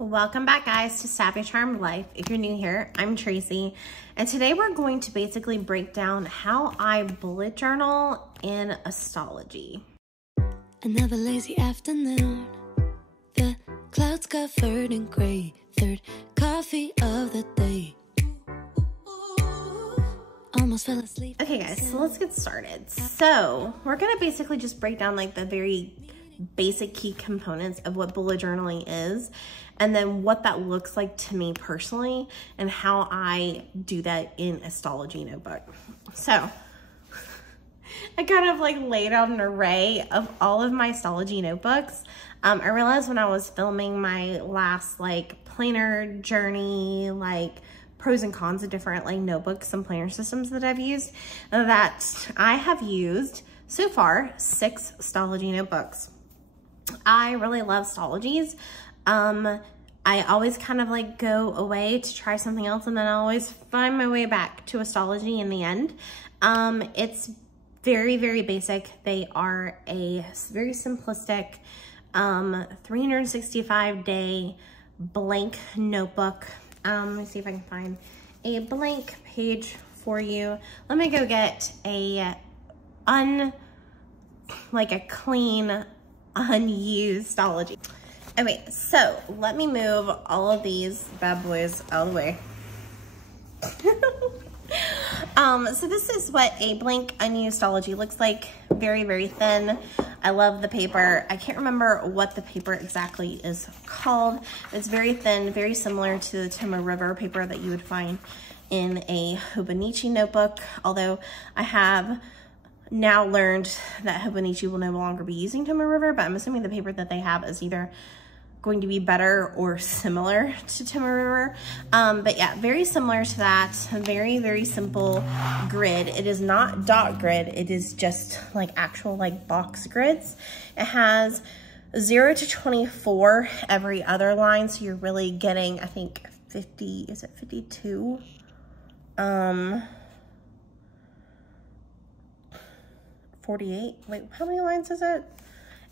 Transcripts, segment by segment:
Welcome back, guys, to Savvy Charmed Life. If you're new here, I'm Tracy, and today we're going to basically break down how I bullet journal in Stalogy. Another lazy afternoon, the clouds covered in gray, third coffee of the day. Almost fell asleep. Okay, guys, so let's get started. So we're gonna basically just break down like the very basic key components of what bullet journaling is, and then what that looks like to me personally, and how I do that in a Stalogy notebook. So I kind of like laid out an array of all of my Stalogy notebooks. I realized when I was filming my last like planner journey, like pros and cons of different like notebooks and planner systems that I've used, that I have used so far 6 Stalogy notebooks. I really love Stalogies. I always kind of like go away to try something else, and then I always find my way back to a Stalogy in the end. It's very, very basic. They are a very simplistic 365-day blank notebook. Let me see if I can find a blank page for you. Let me go get a clean, unused Stalogy. Okay, so let me move all of these bad boys out of the way. So this is what a blank unused Stalogy looks like. Very, very thin. I love the paper. I can't remember what the paper exactly is called. It's very thin, very similar to the Tomoe River paper that you would find in a Hobonichi notebook, although I have now learned that Hobonichi will no longer be using Tomoe River, but I'm assuming the paper that they have is either going to be better or similar to Tomoe River. But yeah, very similar to that. A very, very simple grid. It is not dot grid. It is just like actual like box grids. It has 0 to 24 every other line. So you're really getting, I think 50, is it 52? 48, wait, how many lines is it?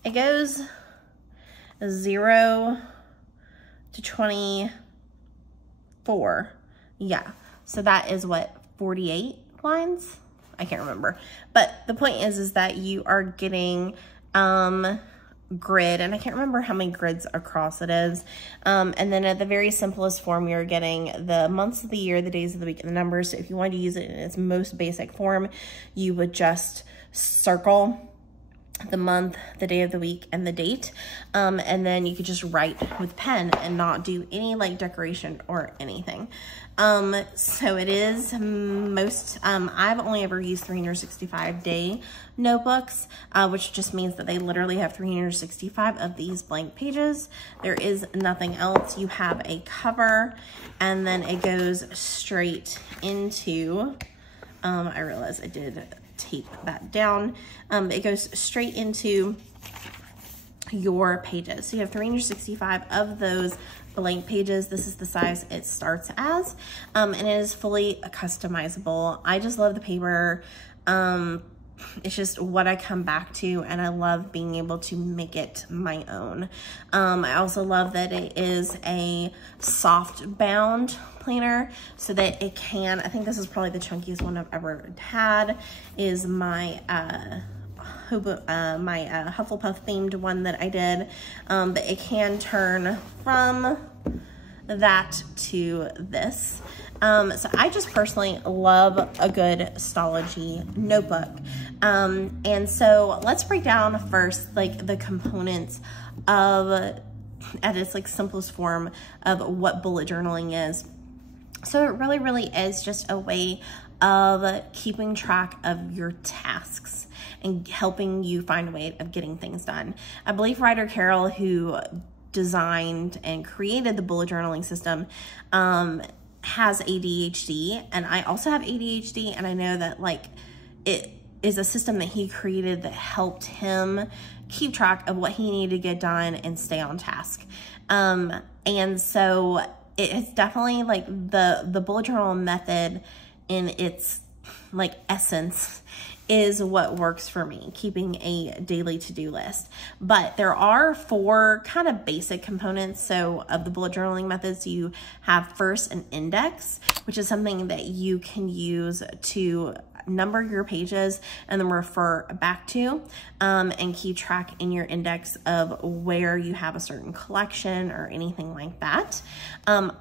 It goes 0 to 24. Yeah, so that is what, 48 lines? I can't remember. But the point is that you are getting grid, and I can't remember how many grids across it is. And then at the very simplest form, you're getting the months of the year, the days of the week, and the numbers. So if you wanted to use it in its most basic form, you would just circle the month, the day of the week, and the date. And then you could just write with pen and not do any like decoration or anything. So it is most, I've only ever used 365-day notebooks, which just means that they literally have 365 of these blank pages. There is nothing else. You have a cover, and then it goes straight into, I realize I did tape that down. It goes straight into your pages. So you have 365 of those blank pages. This is the size it starts as, and it is fully customizable. I just love the paper. It's just what I come back to, and I love being able to make it my own. I also love that it is a soft bound planner, so that it can, I think this is probably the chunkiest one I've ever had, is my Hufflepuff themed one that I did. But it can turn from that to this. So I just personally love a good Stalogy notebook. And so let's break down first like the components of, at its like simplest form, of what bullet journaling is. So it really, really is just a way of keeping track of your tasks and helping you find a way of getting things done. I believe Ryder Carroll, who designed and created the bullet journaling system, has ADHD, and I also have ADHD, and I know that like it is a system that he created that helped him keep track of what he needed to get done and stay on task. And so it's definitely like the bullet journal method in its like essence is what works for me, keeping a daily to-do list. But there are 4 kind of basic components. So of the bullet journaling methods, you have first an index, which is something that you can use to number your pages and then refer back to, and keep track in your index of where you have a certain collection or anything like that. And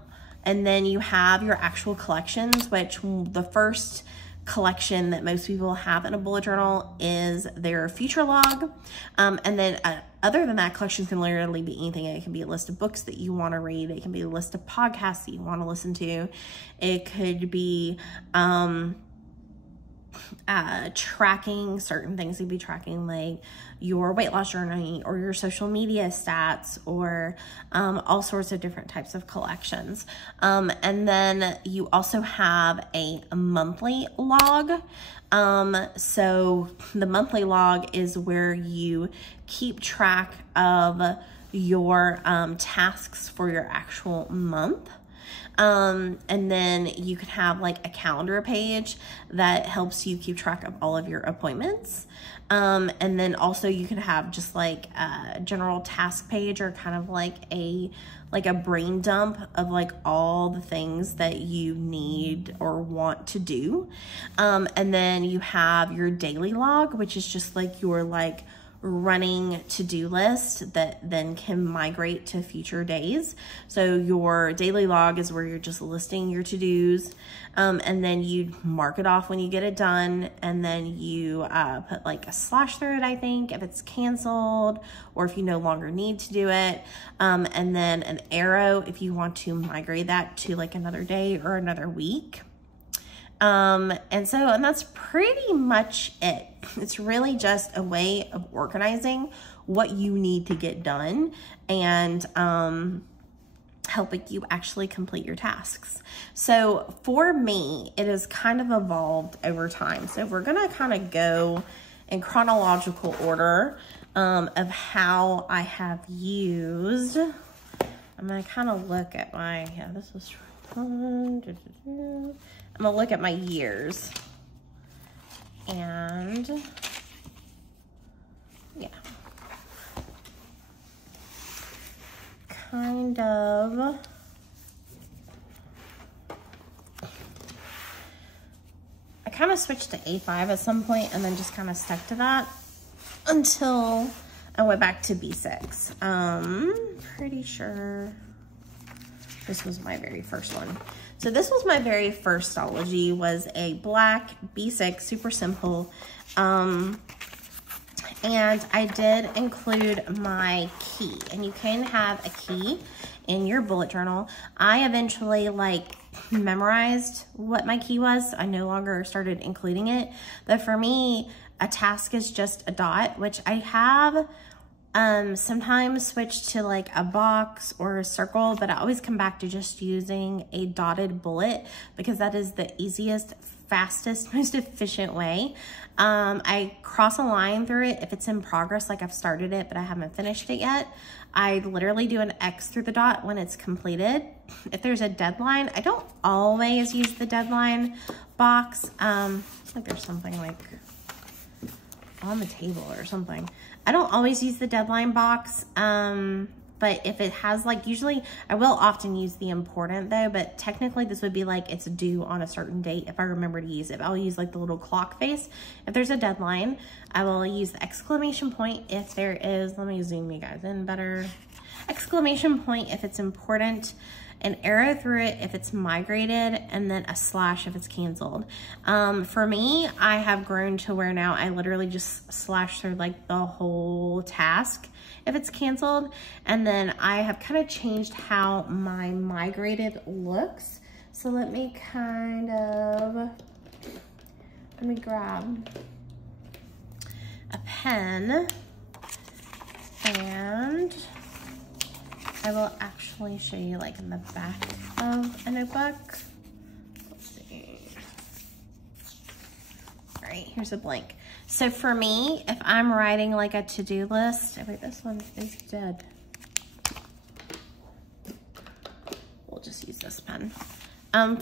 then you have your actual collections, which the first collection that most people have in a bullet journal is their future log. And then other than that, collections can literally be anything. It can be a list of books that you want to read. It can be a list of podcasts that you want to listen to. It could be tracking certain things. You'd be tracking like your weight loss journey or your social media stats, or all sorts of different types of collections. And then you also have a monthly log. So the monthly log is where you keep track of your tasks for your actual month. And then you can have like a calendar page that helps you keep track of all of your appointments. And then also you can have just like a general task page, or kind of like a brain dump of like all the things that you need or want to do. And then you have your daily log, which is just like your like running to-do list that then can migrate to future days. So your daily log is where you're just listing your to-dos, and then you mark it off when you get it done, and then you put like a slash through it, I think, if it's canceled or if you no longer need to do it, and then an arrow if you want to migrate that to like another day or another week. And that's pretty much it. It's really just a way of organizing what you need to get done and helping you actually complete your tasks. So for me, it has kind of evolved over time. So we're going to kind of go in chronological order of how I have used. I'm going to kind of look at my, this was, I'm going to look at my years. And yeah, kind of, I kind of switched to A5 at some point and then just kind of stuck to that until I went back to B6. Pretty sure this was my very first one. So this was my very first Stalogy, was a black B6, super simple. And I did include my key, and you can have a key in your bullet journal. I eventually like memorized what my key was. I no longer started including it, but for me, a task is just a dot, which I have sometimes switch to like a box or a circle, but I always come back to just using a dotted bullet because that is the easiest, fastest, most efficient way. I cross a line through it if it's in progress, like I've started it, but I haven't finished it yet. I literally do an X through the dot when it's completed. If there's a deadline, I don't always use the deadline box. I think there's something like on the table or something. I don't always use the deadline box, but if it has like, usually I will often use the important though, but technically this would be like it's due on a certain date if I remember to use it. I'll use like the little clock face. If there's a deadline, I will use the exclamation point if there is, let me zoom you guys in better. Exclamation point if it's important, an arrow through it if it's migrated, and then a slash if it's canceled. For me, I have grown to where now I literally just slash through like the whole task if it's canceled. And then I have kind of changed how my migrated looks. So let me grab a pen and I will actually show you like in the back of a notebook. Let's see. All right, here's a blank. So for me, if I'm writing like a to-do list, oh wait, this one is dead. We'll just use this pen.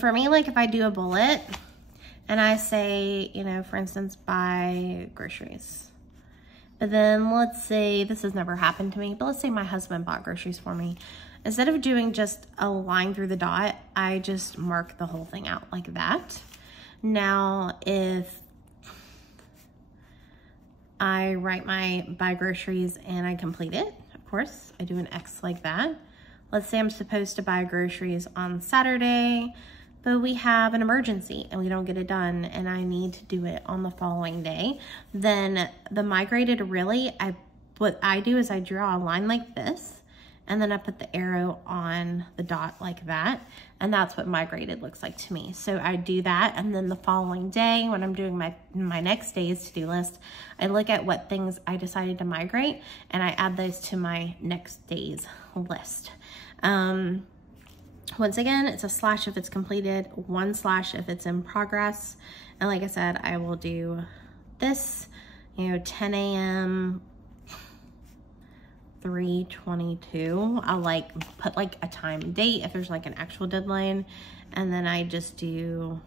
For me, like if I do a bullet, and I say, you know, for instance, buy groceries. But then let's say, this has never happened to me, but let's say my husband bought groceries for me. Instead of doing just a line through the dot, I just mark the whole thing out like that. Now, if I write my buy groceries and I complete it, of course, I do an X like that. Let's say I'm supposed to buy groceries on Saturday, but we have an emergency and we don't get it done and I need to do it on the following day. Then the migrated really, what I do is I draw a line like this, and then I put the arrow on the dot like that. And that's what migrated looks like to me. So I do that, and then the following day when I'm doing my next day's to-do list, I look at what things I decided to migrate and I add those to my next day's list. Once again, it's a slash if it's completed, 1 slash if it's in progress. And like I said, I will do this, you know, 10 a.m., 3:22. I'll like put like a time and date if there's like an actual deadline, and then I just do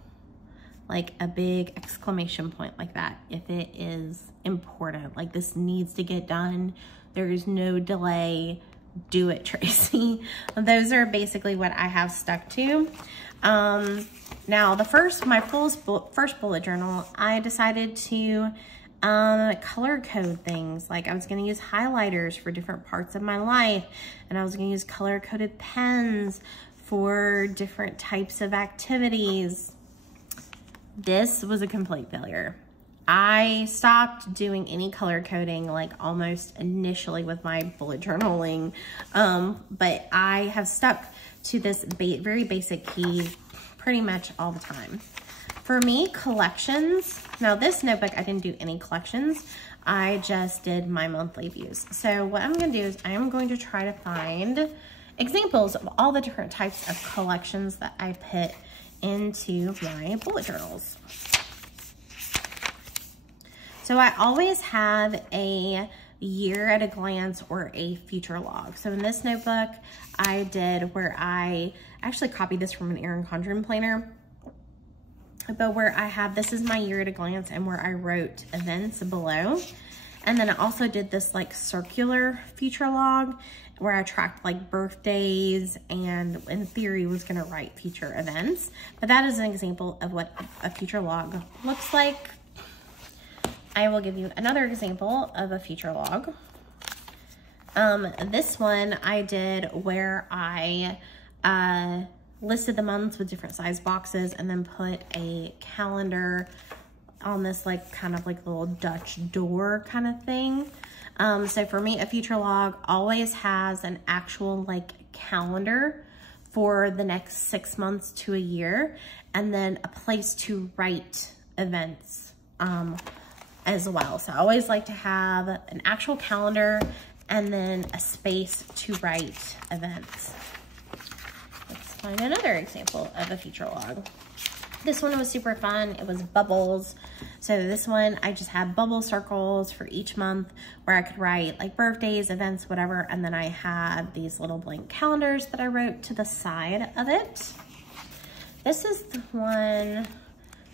like a big exclamation point like that if it is important, like this needs to get done, there is no delay, do it, Tracy. Those are basically what I have stuck to. Now my first bullet journal, I decided to color code things. Like I was going to use highlighters for different parts of my life, and I was going to use color coded pens for different types of activities. This was a complete failure. I stopped doing any color coding like almost initially with my bullet journaling, but I have stuck to this very basic key pretty much all the time. For me, collections, now this notebook, I didn't do any collections. I just did my monthly views. So what I'm gonna do is I am going to try to find examples of all the different types of collections that I put into my bullet journals. So I always have a year at a glance or a future log. So in this notebook, I did where I actually copied this from an Erin Condren planner, but where I have, this is my year at a glance, and where I wrote events below. And then I also did this like circular future log where I tracked like birthdays and in theory was gonna write future events. But that is an example of what a future log looks like. I will give you another example of a future log. This one I did where I listed the months with different size boxes and then put a calendar on this like kind of like little Dutch door kind of thing. So for me, a future log always has an actual like calendar for the next 6 months to a year, and then a place to write events as well. So I always like to have an actual calendar and then a space to write events. Find another example of a future log. This one was super fun. It was bubbles. So this one, I just had bubble circles for each month where I could write like birthdays, events, whatever. And then I had these little blank calendars that I wrote to the side of it. This is the one,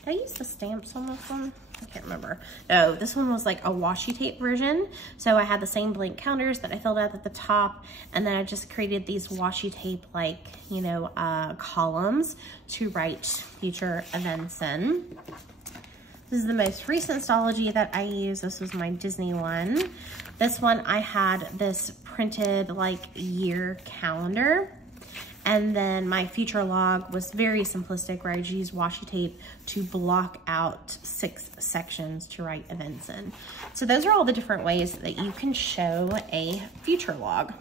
did I use the stamps on this one? I can't remember. No, this one was like a washi tape version. So I had the same blank calendars that I filled out at the top, and then I just created these washi tape like, you know, columns to write future events in. This is the most recent Stalogy that I use. This was my Disney one. This one I had this printed like year calendar. And then my future log was very simplistic where I just used washi tape to block out 6 sections to write events in. So those are all the different ways that you can show a future log.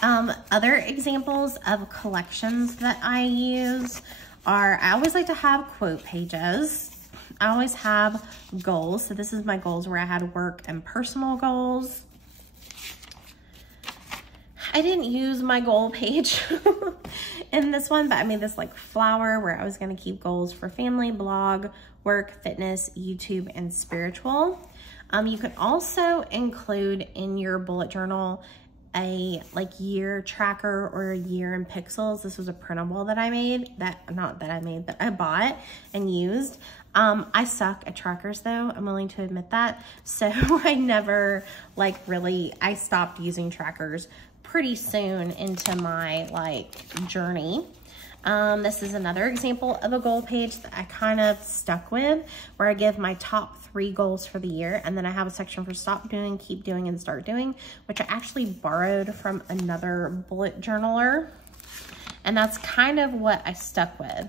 Other examples of collections that I use are, I always like to have quote pages. I always have goals. So this is my goals where I had work and personal goals. I didn't use my goal page in this one, but I made this like flower where I was going to keep goals for family, blog, work, fitness, YouTube, and spiritual. You can also include in your bullet journal a like year tracker or a year in pixels. This was a printable that I made, that I bought and used. I suck at trackers though, I'm willing to admit that. So I never like really, I stopped using trackers pretty soon into my like journey. This is another example of a goal page that I kind of stuck with, where I give my top 3 goals for the year, and then I have a section for stop doing, keep doing, and start doing, which I actually borrowed from another bullet journaler, and that's kind of what I stuck with.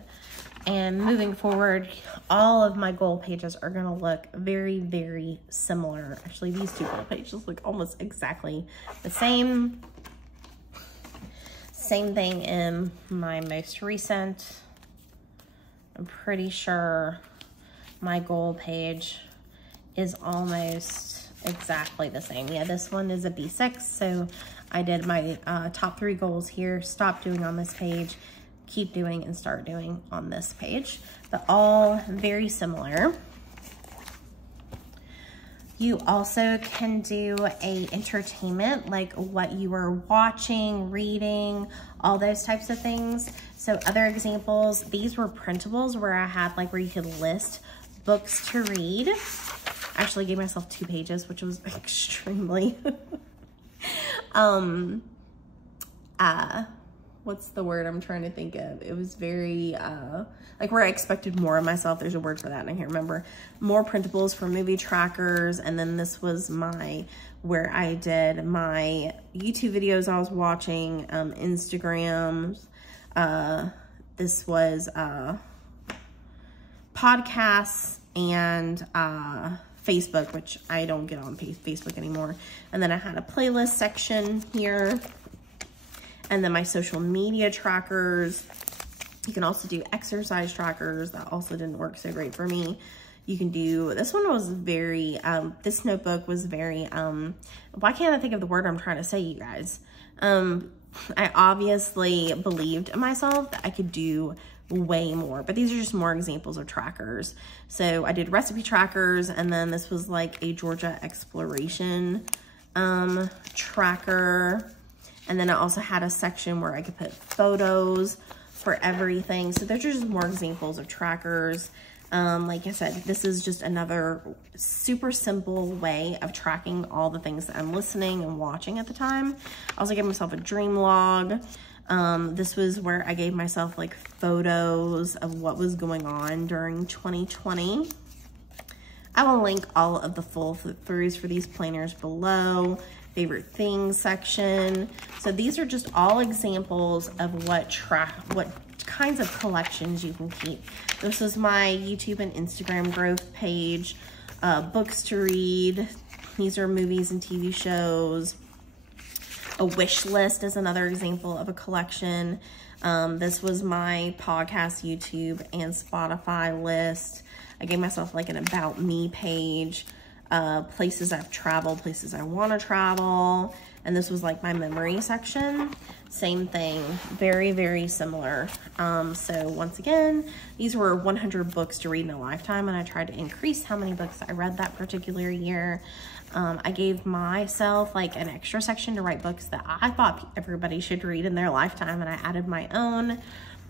And moving forward, all of my goal pages are going to look very, very similar. Actually, these 2 goal pages look almost exactly the same. Same thing in my most recent. I'm pretty sure my goal page is almost exactly the same. Yeah, this one is a B6, so I did my top 3 goals here, stop doing on this page, keep doing, and start doing on this page, but all very similar. You also can do a entertainment, like what you are watching, reading, all those types of things. So other examples, these were printables where I had like where you could list books to read. I actually gave myself 2 pages, which was extremely, what's the word I'm trying to think of? It was very, like where I expected more of myself. There's a word for that and I can't remember. More printables for movie trackers. And then this was where I did my YouTube videos I was watching, Instagrams. This was, podcasts and, Facebook, which I don't get on Facebook anymore. And then I had a playlist section here. And then my social media trackers. You can also do exercise trackers. That also didn't work so great for me. You can do, this one was very, this notebook was very, why can't I think of the word I'm trying to say, you guys? I obviously believed in myself that I could do way more, but these are just more examples of trackers. So I did recipe trackers, and then this was like a Georgia exploration tracker. And then I also had a section where I could put photos for everything. So those are just more examples of trackers. Like I said, this is just another super simple way of tracking all the things that I'm listening and watching at the time. I also gave myself a dream log. This was where I gave myself like photos of what was going on during 2020. I will link all of the full flip-throughs for these planners below. Favorite things section. So these are just all examples of what kinds of collections you can keep. This was my YouTube and Instagram growth page. Books to read. These are movies and TV shows. A wish list is another example of a collection. This was my podcast, YouTube, and Spotify list. I gave myself like an about me page. Places I've traveled, places I want to travel. And this was like my memory section. Same thing, very, very similar. So once again, these were 100 books to read in a lifetime, and I tried to increase how many books I read that particular year. I gave myself like an extra section to write books that I thought everybody should read in their lifetime, and I added my own.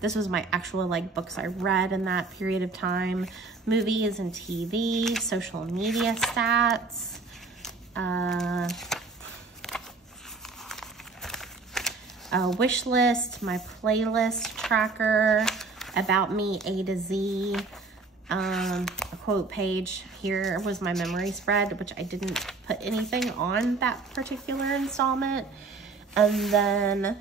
This was my actual like books I read in that period of time. Movies and TV, social media stats, a wish list, my playlist tracker, about me A to Z, a quote page. Here was my memory spread, which I didn't put anything on that particular installment. And then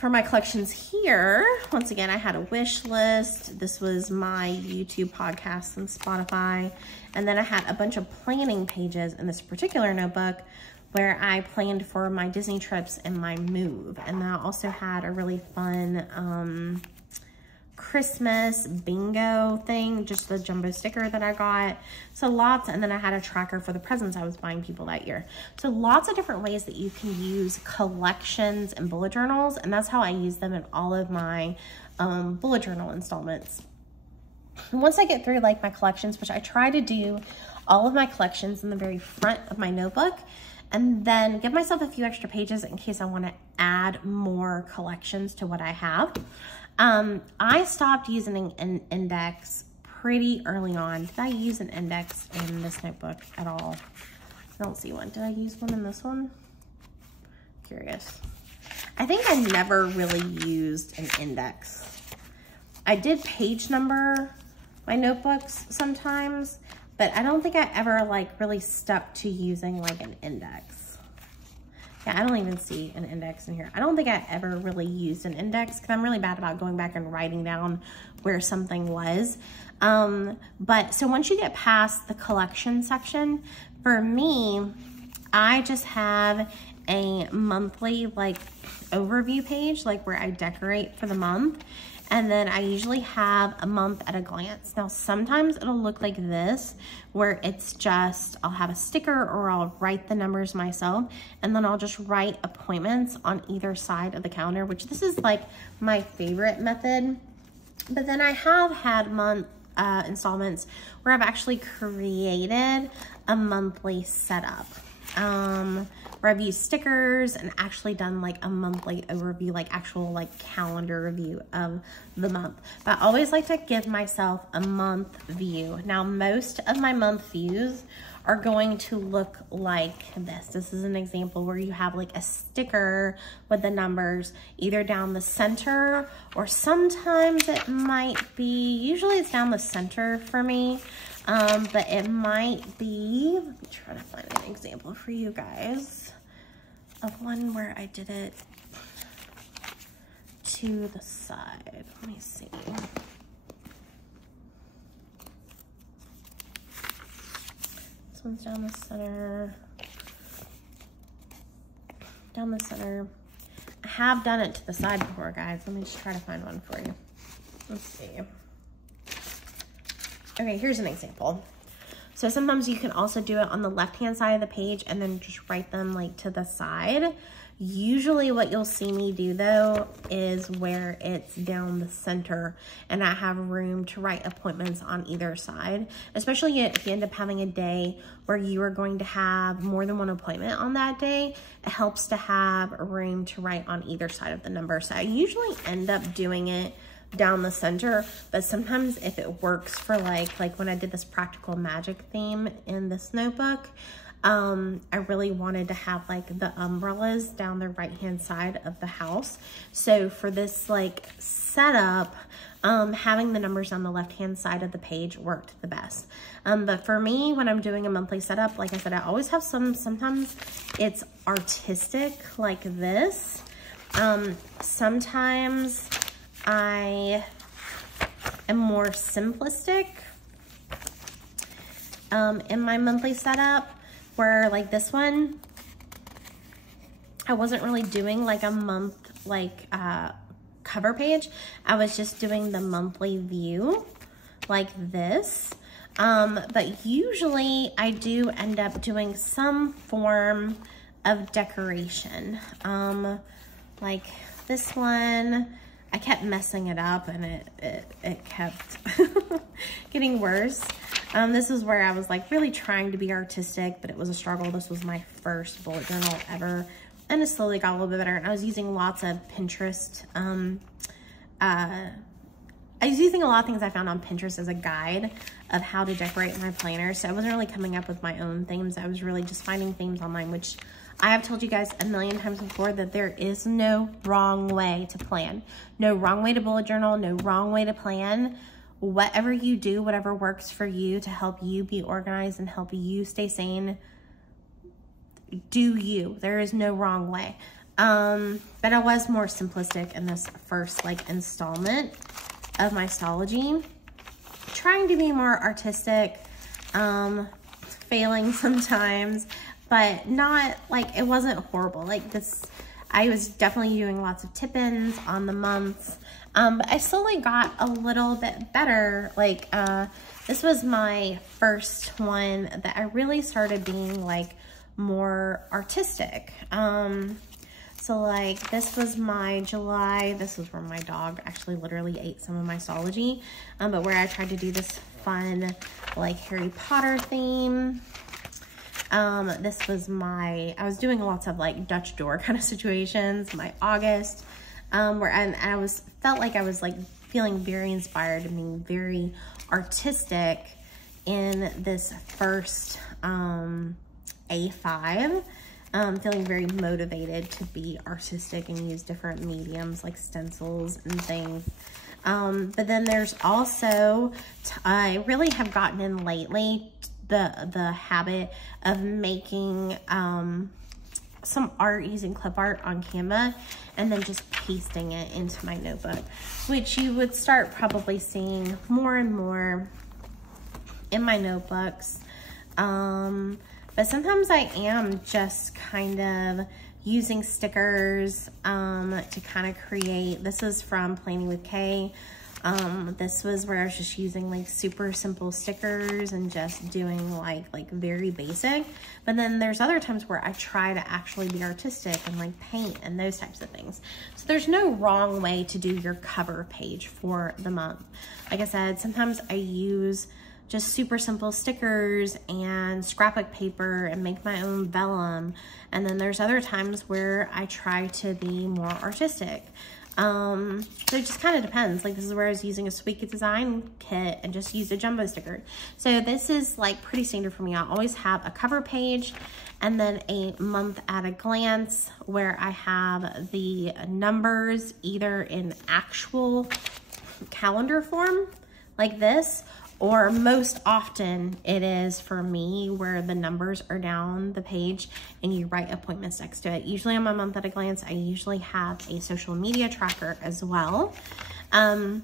for my collections here, once again, I had a wish list. This was my YouTube, podcasts, and Spotify. And then I had a bunch of planning pages in this particular notebook where I planned for my Disney trips and my move. And I also had a really fun Christmas bingo thing, just the jumbo sticker that I got. So lots, and then I had a tracker for the presents I was buying people that year. So lots of different ways that you can use collections and bullet journals, and that's how I use them in all of my bullet journal installments. Once I get through like my collections, which I try to do all of my collections in the very front of my notebook, and then give myself a few extra pages in case I want to add more collections to what I have. I stopped using an index pretty early on. Did I use an index in this notebook at all? I don't see one. Did I use one in this one? Curious. I think I never really used an index. I did page number my notebooks sometimes, but I don't think I ever like really stuck to using like an index. Yeah, I don't even see an index in here. I don't think I ever really used an index because I'm really bad about going back and writing down where something was. But so once you get past the collection section, for me, I just have a monthly like overview page, like where I decorate for the month. And then I usually have a month at a glance. Now, sometimes it'll look like this, where it's just, I'll have a sticker or I'll write the numbers myself, and then I'll just write appointments on either side of the calendar, which this is like my favorite method. But then I have had month installments where I've actually created a monthly setup. Where I've used stickers and actually done like a monthly overview, like actual like calendar review of the month. But I always like to give myself a month view. Now, most of my month views are going to look like this. This is an example where you have like a sticker with the numbers either down the center, or sometimes it might be, usually it's down the center for me. But it might be, let me try to find an example for you guys of one where I did it to the side. Let me see. This one's down the center. Down the center. I have done it to the side before, guys. Let me just try to find one for you. Let's see. Okay, here's an example. So sometimes you can also do it on the left-hand side of the page and then just write them like to the side. Usually what you'll see me do though is where it's down the center and I have room to write appointments on either side, especially if you end up having a day where you are going to have more than one appointment on that day. It helps to have room to write on either side of the number. So I usually end up doing it down the center, but sometimes if it works for like when I did this practical magic theme in this notebook, I really wanted to have like the umbrellas down the right hand side of the house. So for this like setup, having the numbers on the left hand side of the page worked the best. But for me, when I'm doing a monthly setup, like I said, I always have sometimes it's artistic like this. Sometimes I am more simplistic in my monthly setup, where like this one, I wasn't really doing like a month like cover page. I was just doing the monthly view like this. But usually I do end up doing some form of decoration. Like this one, I kept messing it up and it kept getting worse. This is where I was like really trying to be artistic, but it was a struggle. This was my first bullet journal ever, and it slowly got a little bit better. And I was using lots of Pinterest. I was using a lot of things I found on Pinterest as a guide of how to decorate my planner. So I wasn't really coming up with my own themes. I was really just finding themes online, which I have told you guys a million times before that there is no wrong way to plan. No wrong way to bullet journal, no wrong way to plan. Whatever you do, whatever works for you to help you be organized and help you stay sane, do you. There is no wrong way. But I was more simplistic in this first like installment of my Stalogy. Trying to be more artistic, failing sometimes, but not like, it wasn't horrible. Like this, I was definitely doing lots of tip-ins on the months, but I slowly got a little bit better. Like this was my first one that I really started being like more artistic. So like this was my July, this was where my dog actually literally ate some of my Stalogy, but where I tried to do this fun like Harry Potter theme. This was I was doing lots of like Dutch door kind of situations, my August, where I felt like I was like feeling very inspired and being very artistic in this first A5. Feeling very motivated to be artistic and use different mediums like stencils and things. But then there's also, I really have gotten in lately the habit of making some art using clip art on Canva and then just pasting it into my notebook, which you would start probably seeing more and more in my notebooks. But sometimes I am just kind of using stickers to kind of create. This is from Planning with Kay. This was where I was just using like super simple stickers and just doing like very basic. But then there's other times where I try to actually be artistic and like paint and those types of things. So there's no wrong way to do your cover page for the month. Like I said, sometimes I use just super simple stickers and scrapbook paper and make my own vellum. And then there's other times where I try to be more artistic. So it just kind of depends. Like this is where I was using a Sweet Design kit and just used a jumbo sticker. So this is like pretty standard for me. I always have a cover page and then a month at a glance where I have the numbers either in actual calendar form like this, or most often it is for me where the numbers are down the page and you write appointments next to it. Usually on my month at a glance, I usually have a social media tracker as well. And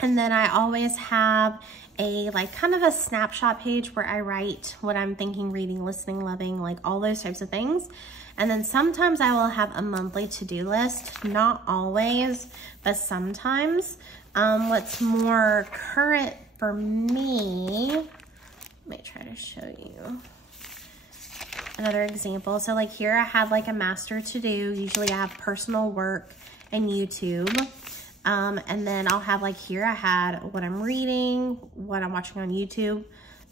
then I always have a like kind of a snapshot page where I write what I'm thinking, reading, listening, loving, like all those types of things. And then sometimes I will have a monthly to-do list, not always, but sometimes. What's more current for me, let me try to show you another example. So like here I have like a master to do. Usually I have personal work and YouTube. And then I'll have like here I had what I'm reading, what I'm watching on YouTube,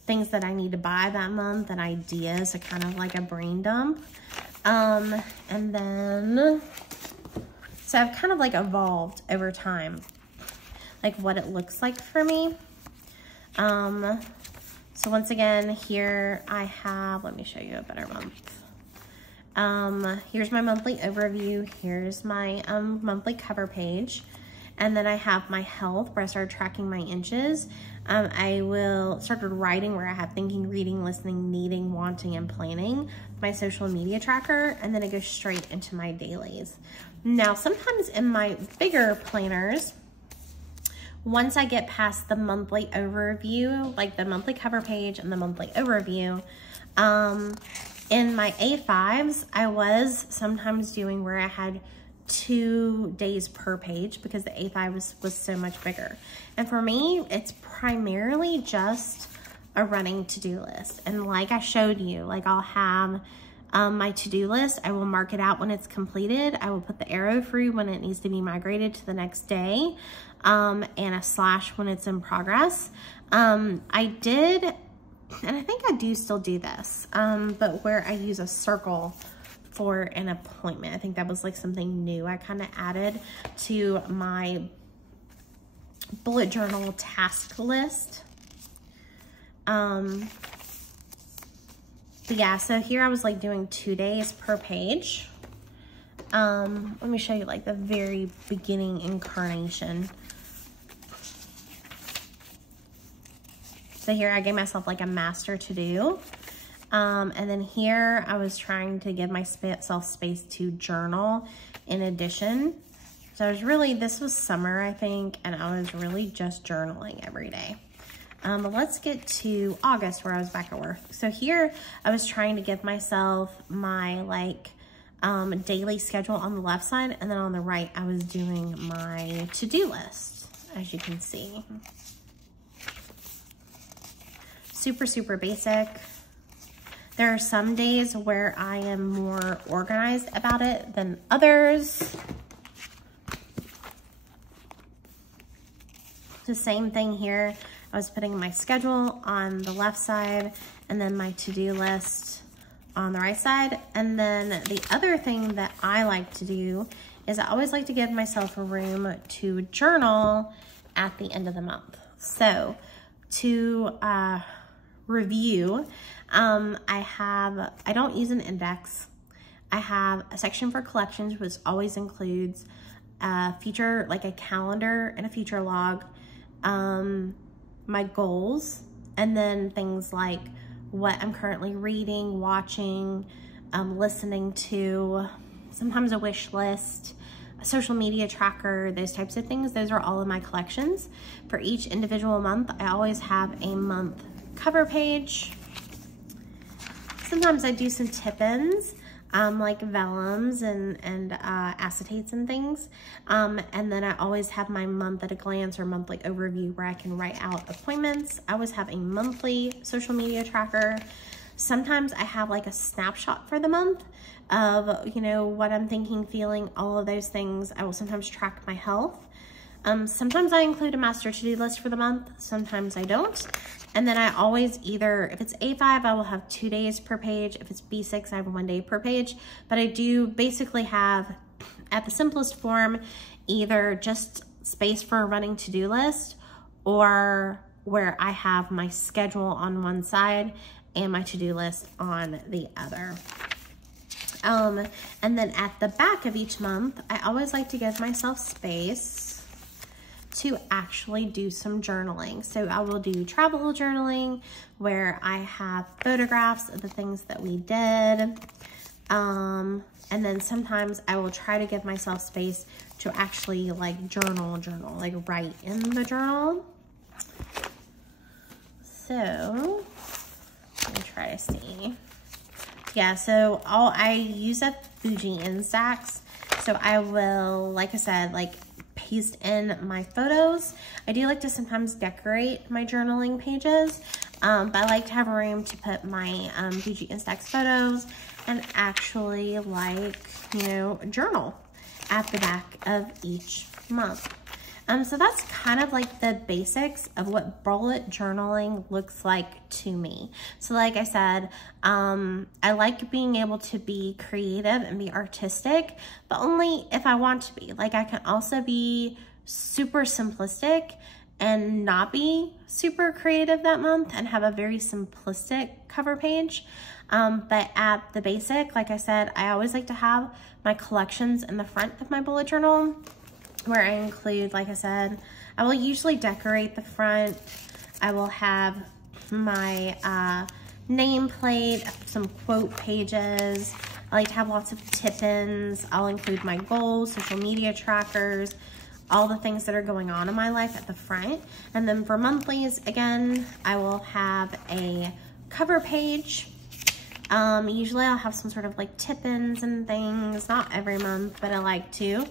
things that I need to buy that month, and ideas, so kind of like a brain dump. And then, so I've kind of like evolved over time, like what it looks like for me. So once again, here I have, let me show you a better month. Here's my monthly overview. Here's my monthly cover page. And then I have my health where I started tracking my inches. I started writing where I have thinking, reading, listening, needing, wanting, and planning, my social media tracker, and then it goes straight into my dailies. Now, sometimes in my bigger planners, once I get past the monthly overview, like the monthly cover page and the monthly overview, in my A5s, I was sometimes doing where I had 2 days per page because the A5 was so much bigger. And for me, it's primarily just a running to-do list. And like I showed you, like I'll have my to-do list. I will mark it out when it's completed. I will put the arrow through when it needs to be migrated to the next day, and a slash when it's in progress. I did, and I think I do still do this, but where I use a circle for an appointment. I think that was like something new I kind of added to my bullet journal task list. But yeah, so here I was like doing 2 days per page. Let me show you like the very beginning incarnation. So here I gave myself like a master to do. And then here I was trying to give myself space to journal in addition. So I was really, this was summer, I think, and I was really just journaling every day. But let's get to August where I was back at work. So here I was trying to give myself my like daily schedule on the left side, and then on the right I was doing my to-do list, as you can see. Super, super basic. There are some days where I am more organized about it than others. The same thing here. I was putting my schedule on the left side and then my to-do list on the right side. And then the other thing that I like to do is I always like to give myself a room to journal at the end of the month. So to review, I don't use an index. I have a section for collections, which always includes a feature, like a calendar and a feature log, my goals, and then things like what I'm currently reading, watching, listening to, sometimes a wish list, a social media tracker, those types of things. Those are all of my collections. For each individual month, I always have a month cover page. Sometimes I do some tip-ins, like vellums and acetates and things. And then I always have my month at a glance or monthly overview where I can write out appointments. I always have a monthly social media tracker. Sometimes I have like a snapshot for the month of, you know, what I'm thinking, feeling, all of those things. I will sometimes track my health. Sometimes I include a master to-do list for the month. Sometimes I don't. And then I always either, if it's A5, I will have 2 days per page. If it's B6, I have 1 day per page. But I do basically have, at the simplest form, either just space for a running to-do list, or where I have my schedule on one side and my to-do list on the other. And then at the back of each month, I always like to give myself space to actually do some journaling. So I will do travel journaling where I have photographs of the things that we did. And then sometimes I will try to give myself space to actually like journal, like write in the journal. So let me try to see. Yeah, so I use a Fuji Instax. So I will, like I said, like paste in my photos. I do like to sometimes decorate my journaling pages, but I like to have room to put my Fuji Instax photos and actually, like, you know, journal at the back of each month. So that's kind of like the basics of what bullet journaling looks like to me. So like I said, I like being able to be creative and be artistic, but only if I want to be. Like I can also be super simplistic and not be super creative that month and have a very simplistic cover page. But at the basic, like I said, I always like to have my collections in the front of my bullet journal, where I include, like I said, I will usually decorate the front. I will have my nameplate, some quote pages. I like to have lots of tip-ins. I'll include my goals, social media trackers, all the things that are going on in my life at the front. And then for monthlies, again, I will have a cover page. Usually I'll have some sort of like tip-ins and things, not every month, but I like to.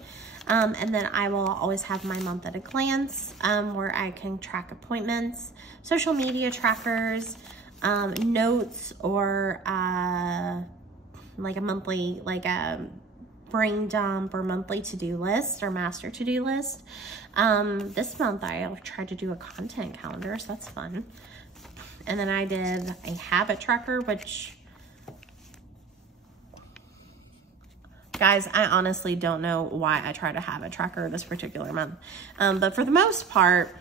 And then I will always have my month at a glance, where I can track appointments, social media trackers, notes, or like a monthly, like a brain dump or monthly to-do list or master to-do list. This month I tried to do a content calendar, so that's fun. And then I did a habit tracker, which, guys, I honestly don't know why I try to have a tracker this particular month. But for the most part,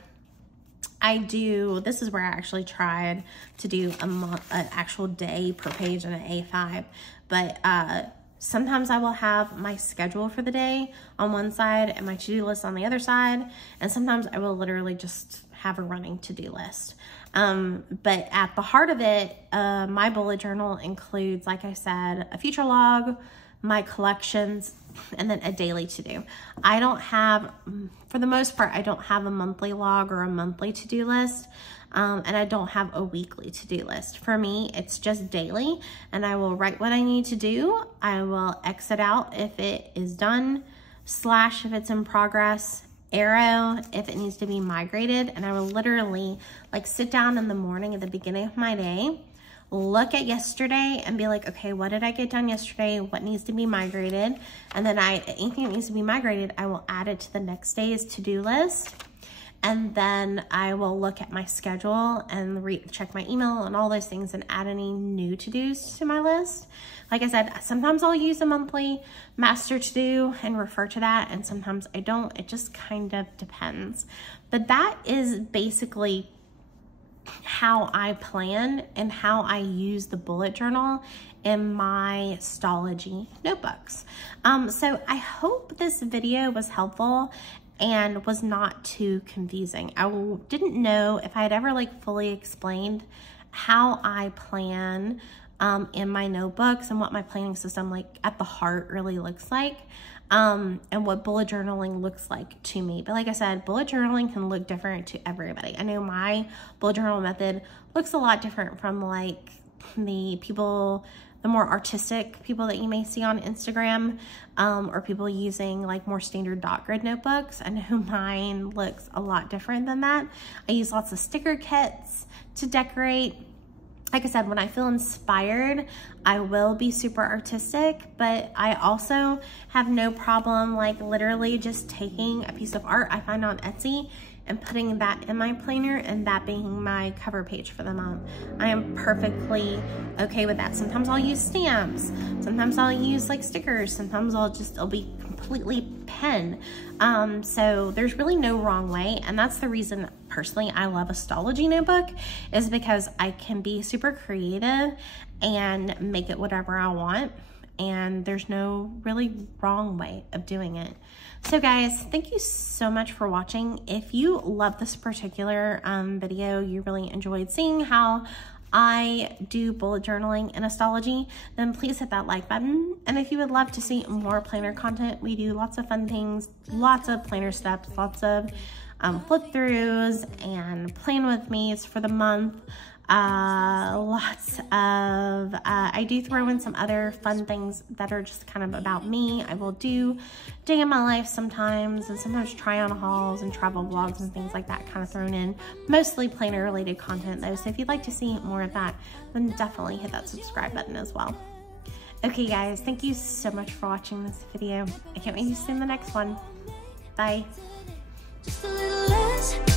this is where I actually tried to do an actual day per page in an A5. But sometimes I will have my schedule for the day on one side and my to-do list on the other side. And sometimes I will literally just have a running to-do list. But at the heart of it, my bullet journal includes, like I said, a future log, my collections, and then a daily to-do. I don't have, for the most part, I don't have a monthly log or a monthly to-do list, and I don't have a weekly to-do list. For me, it's just daily, and I will write what I need to do. I will exit out if it is done, slash if it's in progress, arrow if it needs to be migrated, and I will literally like sit down in the morning at the beginning of my day, look at yesterday and be like, okay, what did I get done yesterday? What needs to be migrated? And then anything that needs to be migrated, I will add it to the next day's to-do list. and then I will look at my schedule and check my email and all those things and add any new to-dos to my list. Like I said, sometimes I'll use a monthly master to-do and refer to that, and sometimes I don't. It just kind of depends. But that is basically how I plan and how I use the bullet journal in my Stalogy notebooks. So I hope this video was helpful and was not too confusing. I didn't know if I had ever like fully explained how I plan in my notebooks and what my planning system like at the heart really looks like. And what bullet journaling looks like to me. But like I said, bullet journaling can look different to everybody. I know my bullet journal method looks a lot different from like the more artistic people that you may see on Instagram, or people using like more standard dot grid notebooks. I know mine looks a lot different than that. I use lots of sticker kits to decorate. Like I said, when I feel inspired, I will be super artistic, but I also have no problem like literally just taking a piece of art I find on Etsy and putting that in my planner and that being my cover page for the month. I am perfectly okay with that. Sometimes I'll use stamps. Sometimes I'll use like stickers. Sometimes it'll be completely pen. So there's really no wrong way. And that's the reason personally I love a Stalogy notebook, is because I can be super creative and make it whatever I want. And there's no really wrong way of doing it. So guys, thank you so much for watching. If you love this particular video, you really enjoyed seeing how I do bullet journaling in Stalogy, then please hit that like button. And if you would love to see more planner content, we do lots of fun things, lots of planner steps, lots of flip throughs and plan with me's for the month. Lots of, I do throw in some other fun things that are just kind of about me. I will do day in my life sometimes, and sometimes try on hauls and travel vlogs and things like that kind of thrown in. Mostly planner related content though, so if you'd like to see more of that, then definitely hit that subscribe button as well. Okay guys, thank you so much for watching this video. I can't wait to see you in the next one. Bye. Just a little less.